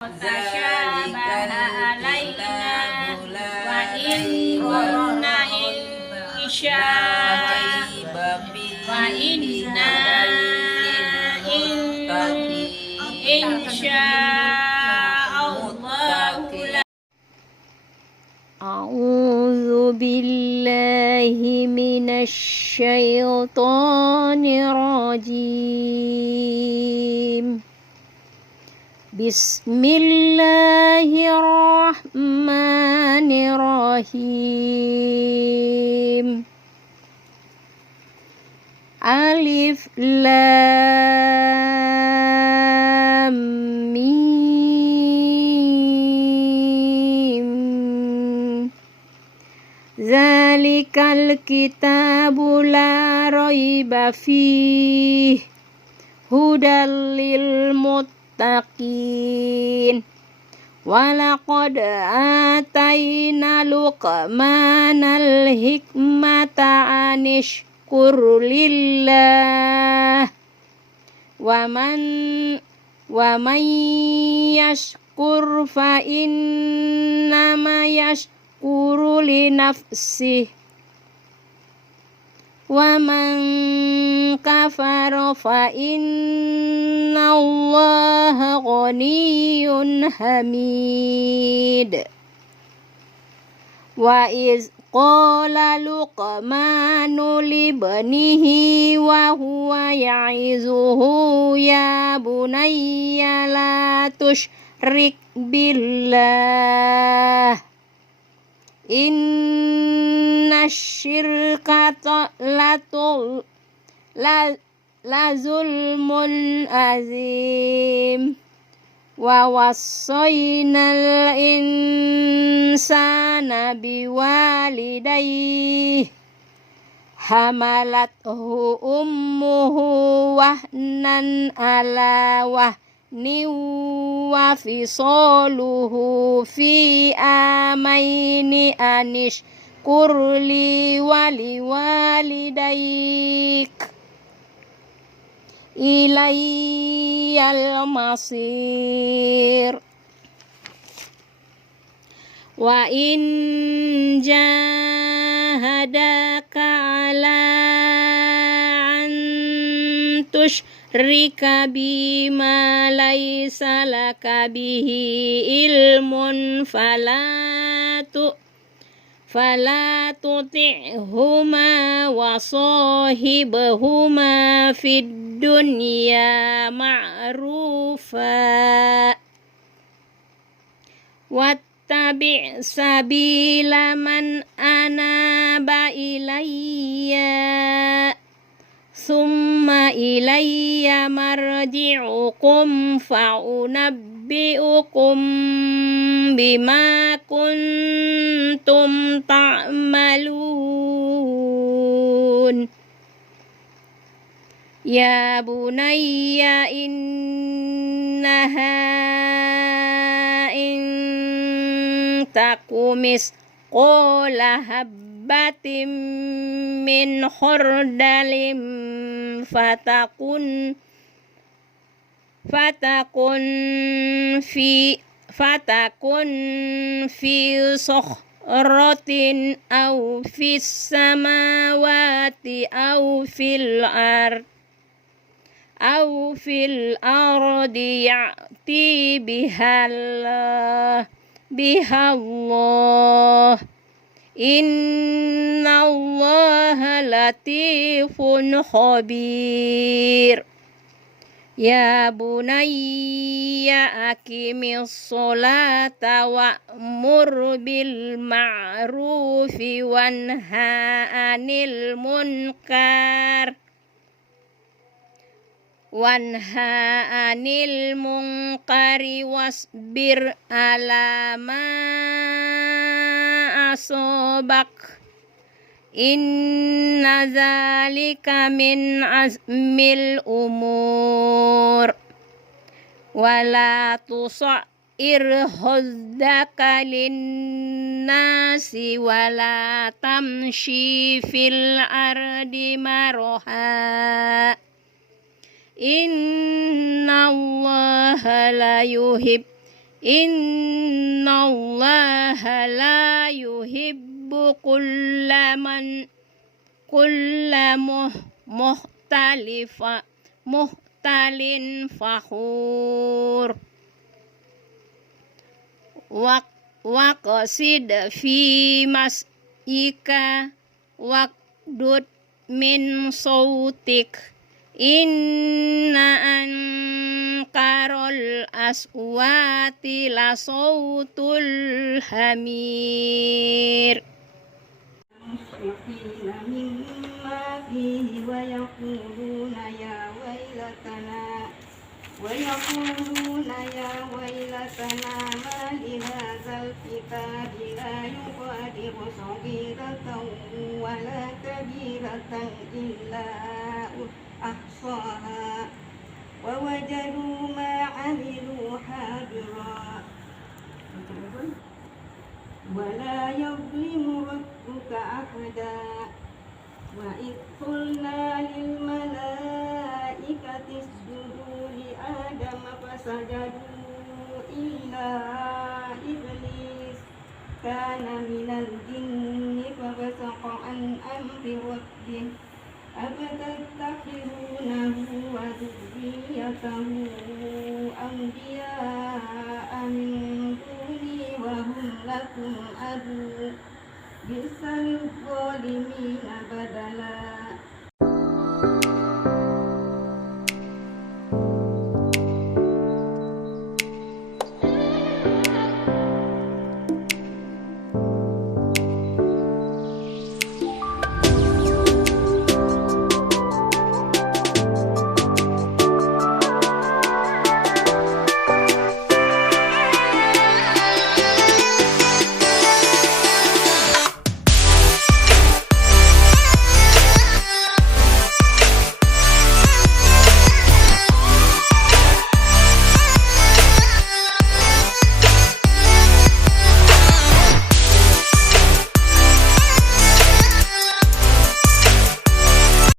tasyabaha alaina wa inna insya wa inna insya Allah. A'udzu billahi minasy syaithanir rajim. Bismillahirrahmanirrahim. Alif lam mim. Zalikal kitabu la raiba fihi hudal lil muttaqin. Walaqad atayna Luqmanal hikmata anishkur lillah wa man yashkur fa innama yashkuru li nafsihi wa man kafara fa inna Allaha ghaniyyun hamid. Wa iz qala Luqmanu libnihi wa huwa ya'izuhu ya bunayya la tusyrik billah inna syirka la zulmun azim. Wa wassaynal insana biwalidayhi hamalathu ummuhu wahnan ala wahnin wa fisaluhu fi amaini anishkur li waliwalidayk ilayyal masir. Wa in jahadaka ala an tusyrika bima laysa laka bihi ilmun fala tuti'huma wa sahibhuma fid dunya ma'rufa wattabi' sabila man anaba ilayya summa ilayya marji'ukum fa'unabbi'ukum bima kuntum ta'malun. Ya bunayya innaha in takumis qala habbatin min khurdalim fatakun fi sokhratin aw fis samawati aw fil ardi ya'ti bihallah inna Allaha latifun khabir. Ya bunayya aqimis sholata wa'mur bil ma'rufi wanha 'anil munkari wasbir ala ma asobak inna zalika min azmil umur. Wala tusa'ir khaddaka linnasi wala tamshi fil ardi maraha inna Allaha la yuhibbul Innallaha la yuhibbu kulla muhtalin fakhur. Waqsid fi mas'ika waqdud min sautik. Inna ankarol aswati la sautul hamir. ويقولون يا ويلتنا ما لهذا الكتاب لا يغادر صغيرة ولا كبيرة إلا أحصاها ووجدوا ما عملوا حاضرا ولا يظلم ربك أحدا وإذ قلنا للملائكة اسجدوا لآدم فسجدوا إلا إبليس كان من الجن ففسق عن أمر ربه أفتتخذونه وذريته أولياء من دوني وهم لكم عدو بئس للظالمين بدلا